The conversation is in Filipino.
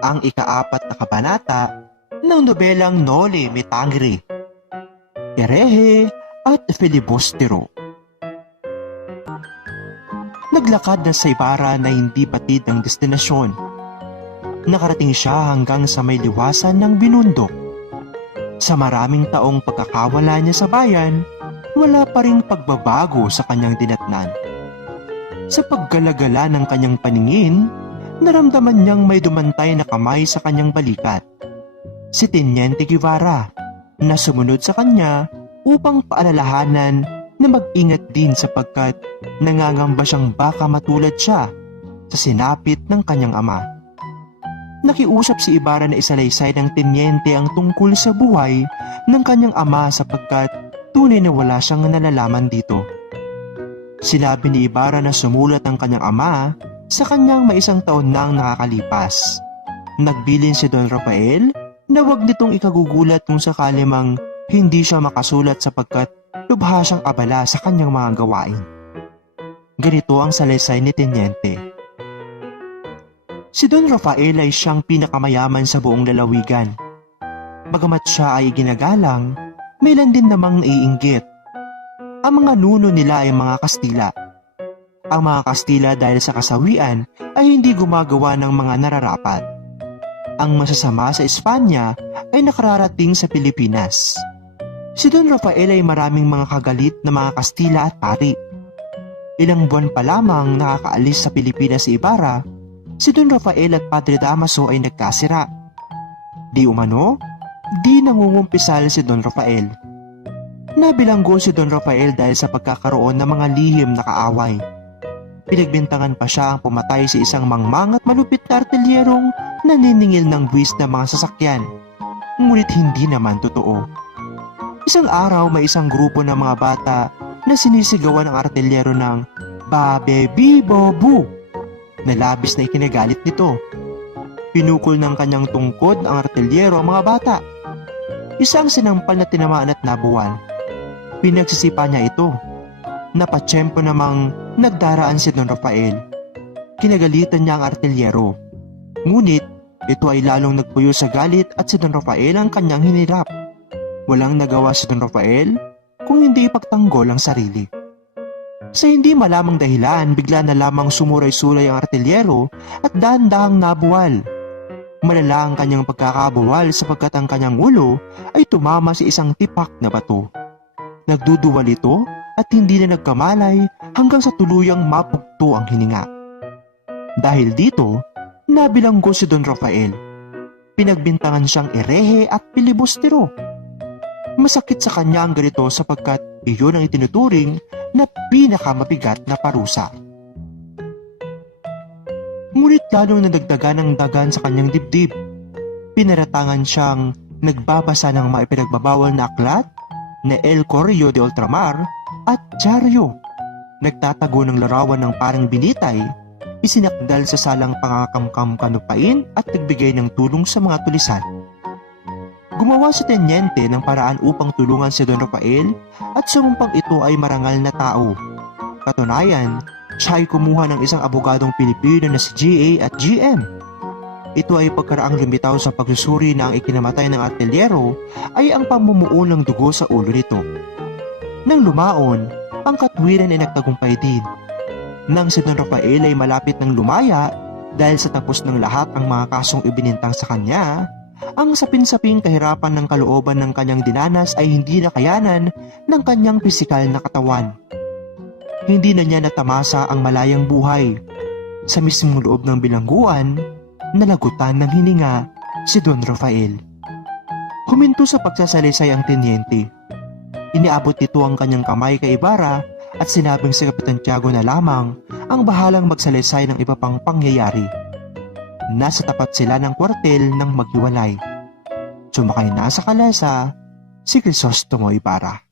ang ika-4 na kabanata ng nobelang Noli Me Tangere, Herehe at Filibustero. Naglakad na sa Ibarra na hindi batid ang destinasyon. Nakarating siya hanggang sa may liwasan ng binundok. Sa maraming taong pagkakawala niya sa bayan, wala pa ring pagbabago sa kanyang dinatnan. Sa paggalagala ng kanyang paningin, naramdaman niyang may dumantay na kamay sa kanyang balikat. Si Teniente Guevara, na sumunod sa kanya upang paalalahanan na mag-ingat din sapagkat nangangamba siyang baka matulad siya sa sinapit ng kanyang ama. Nakiusap si Ibarra na isalaysay ng Teniente ang tungkol sa buhay ng kanyang ama sapagkat tunay na wala siyang nalalaman dito. Sinabi ni Ibarra na sumulat ang kanyang ama sa kanyang may 1 taon nang nakakalipas. Nagbilin si Don Rafael na wag nitong ikagugulat kung sakali mang hindi siya makasulat sapagkat lubha siyang abala sa kanyang mga gawain. Ganito ang salaysay ni Teniente. Si Don Rafael ay siyang pinakamayaman sa buong lalawigan. Bagamat siya ay ginagalang, may ilan din namang naiinggit. Ang mga nuno nila ay mga Kastila. Ang mga Kastila dahil sa kasawian ay hindi gumagawa ng mga nararapat. Ang masasama sa Espanya ay nakararating sa Pilipinas. Si Don Rafael ay maraming mga kagalit na mga Kastila at pari. Ilang buwan pa lamang nakakaalis sa Pilipinas si Ibarra, si Don Rafael at Padre Damaso ay nagkasira. Di umano, di nangungumpisal si Don Rafael. Nabilanggo si Don Rafael dahil sa pagkakaroon ng mga lihim na kaaway. Pinagbintangan pa siya ang pumatay sa isang mangmang at malupit na artilyerong naniningil ng buwis ng mga sasakyan. Ngunit hindi naman totoo. Isang araw may isang grupo ng mga bata na sinisigawan ng artilyero ng Babe Bibo Bu na labis na ikinagalit nito. Pinukol ng kanyang tungkod ang artilyero ang mga bata. Isang sinampal na tinamaan at nabuwal. Pinagsisipa niya ito. Napatsyempo namang nagdaraan si Don Rafael. Kinagalitan niya ang artilyero. Ngunit ito ay lalong nagpuyo sa galit at si Don Rafael ang kanyang hinirap. Walang nagawa si Don Rafael kung hindi ipagtanggol ang sarili. Sa hindi malamang dahilan, bigla na lamang sumuray-suray ang artilyero at dahan-dahang nabuwal. Malala ang kanyang pagkakabuwal sapagkat ang kanyang ulo ay tumama sa isang tipak na bato. Nagduduwal ito at hindi na nagkamalay hanggang sa tuluyang mapugto ang hininga. Dahil dito, nabilanggo si Don Rafael. Pinagbintangan siyang herehe at filibustero. Masakit sa kanya ang ganito sapagkat iyon ang itinuturing na pinakamabigat na parusa. Ngunit lalong nadagdagan ng dagan sa kanyang dibdib. Pinaratangan siyang nagbabasa ng mga ipinagbabawal na aklat na El Correo de Ultramar at Diario. Nagtatago ng larawan ng parang binitay, isinakdal sa salang pangakamkam kanupain at nagbigay ng tulong sa mga tulisan. Gumawa si Teniente ng paraan upang tulungan si Don Rafael at sumumpang ito ay marangal na tao. Katunayan, siya ay kumuha ng isang abogadong Pilipino na si GA at GM. Ito ay pagkaraang lumitaw sa pagsusuri na ang ikinamatay ng artilyero ay ang pamumuo ng dugo sa ulo nito. Nang lumaon, ang katwiran ay nagtagumpay din. Nang si Don Rafael ay malapit ng lumaya dahil sa tapos ng lahat ang mga kasong ibinintang sa kanya, ang sapin-saping kahirapan ng kalooban ng kanyang dinanas ay hindi nakayanan ng kanyang pisikal na katawan. Hindi na niya natamasa ang malayang buhay. Sa mismong loob ng bilangguan, nalagutan ng hininga si Don Rafael. Huminto sa pagsasalaysay ang Teniente. Iniabot nito ang kanyang kamay kay Ibarra at sinabing si Kapitan Tiago na lamang ang bahalang magsalaysay ng iba pang pangyayari. Nasa tapat sila ng kwartel nang maghiwalay. Sumakay na sa kalesa si Crisostomo Ibarra.